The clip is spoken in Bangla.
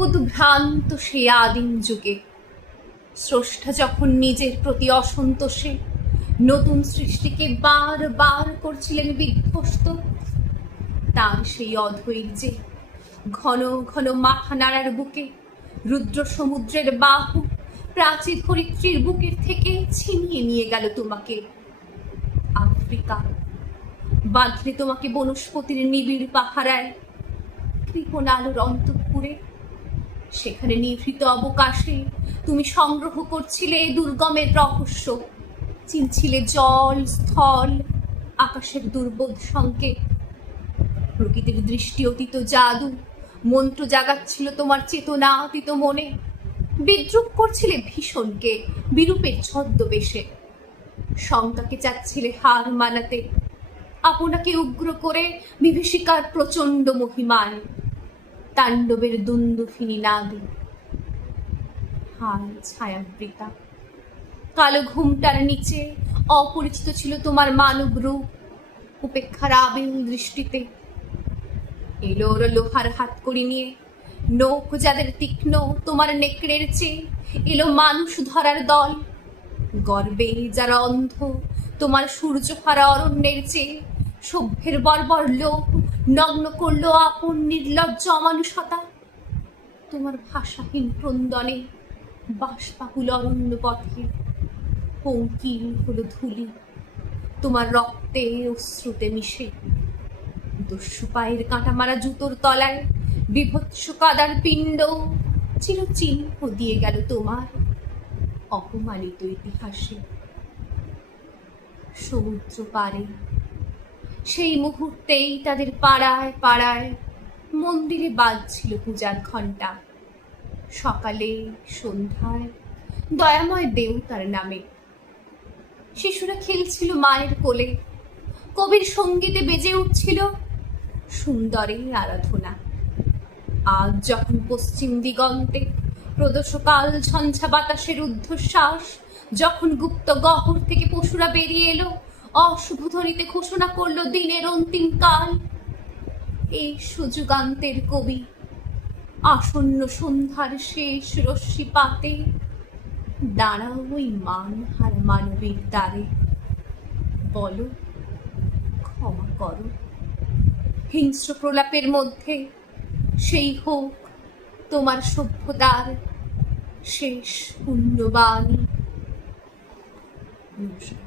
উদ্ভ্রান্ত সে আদিম যুগে স্রষ্টা যখন নিজের প্রতি অসন্তোষে নতুন সৃষ্টিকে বার বার করছিলেন বিধ্বস্ত, তার সেই অধৈর্যে ঘন ঘন মাথা নাড়ার বুকে রুদ্র সমুদ্রের বাহু প্রাচীর ধরিত্রীর বুকের থেকে ছিনিয়ে নিয়ে গেল তোমাকে। আফ্রিকা বাঁধলে তোমাকে বনস্পতির নিবিড় পাহারায়, কৃপণ আলোর অন্তঃপুরে, সেখানে নিভৃত অবকাশে তুমি সংগ্রহ করছিলে দুর্গমের রহস্য, চিনছিলে জল স্থল আকাশের দুর্বোধ সংকেত। প্রকৃতির দৃষ্টি অতীত জাদু মন্ত্র জাগাচ্ছিল তোমার চেতনাতীত মনে, বিদ্রুপ করছিলে ভীষণকে বিরূপের ছদ্মবেশে, শঙ্কাকে চাচ্ছিলে হার মানাতে, আপনাকে উগ্র করে বিভীষিকার প্রচণ্ড মহিমায়, তাণ্ডবের দুন্দুফিনী নাদে। হায় ছায়াবৃতা, কালো ঘুমটার নিচে অপরিচিত ছিল তোমার মানব রূপ, উপেক্ষার আবেল দৃষ্টিতে। এলো ওরা লোহার হাত করি নিয়ে, নৌক যাদের তীক্ষ্ণ তোমার নেকড়ের চেয়ে, এলো মানুষ ধরার দল, গর্বে যারা অন্ধ তোমার সূর্য হারা অরণ্যের চেয়ে, সভ্যের বর্বর লোক নগ্ন করলো আপন নির্লজ্জ অমানুষতা। তোমার ভাষাহীন ক্রন্দনে বাষ্পাকুল অরণ্য পথে পঙ্কিল হলো ধুলি তোমার রক্তে অশ্রুতে মিশে। দস্যু পায়ের কাঁটা মারা জুতোর তলায় বিভৎস কাদার পিণ্ড চিরচিহ্ন দিয়ে গেল তোমার অপমানিত ইতিহাসে। সমুদ্র পারে সেই মুহূর্তেই তাদের পাড়ায় পাড়ায় মন্দিরে বাজছিল পূজার ঘণ্টা, সকালে সন্ধ্যায় দয়াময় দেবতার নামে। শিশুরা খেলছিল মায়ের কোলে, কবির সঙ্গীতে বেজে উঠছিল সুন্দরের আরাধনা। আজ যখন পশ্চিম দিগন্তে প্রদোষকাল ঝঞ্ঝা বাতাসের ঊর্ধ্বশ্বাস, যখন গুপ্ত গহ্বর থেকে পশুরা বেরিয়ে এলো, অশুভ ধ্বনিতে ঘোষণা করলো দিনের অন্তিম কাল, এই সুযুগান্তের কবি আসন্ন সন্ধ্যার শেষ রশ্মি পাতে দাঁড়াও ওই মানহার মানবীর দ্বারে, বলো ক্ষমা করো। হিংস্র প্রলাপের মধ্যে সেই হোক তোমার সভ্যতার শেষ পুণ্যবাণী। নমস্কার।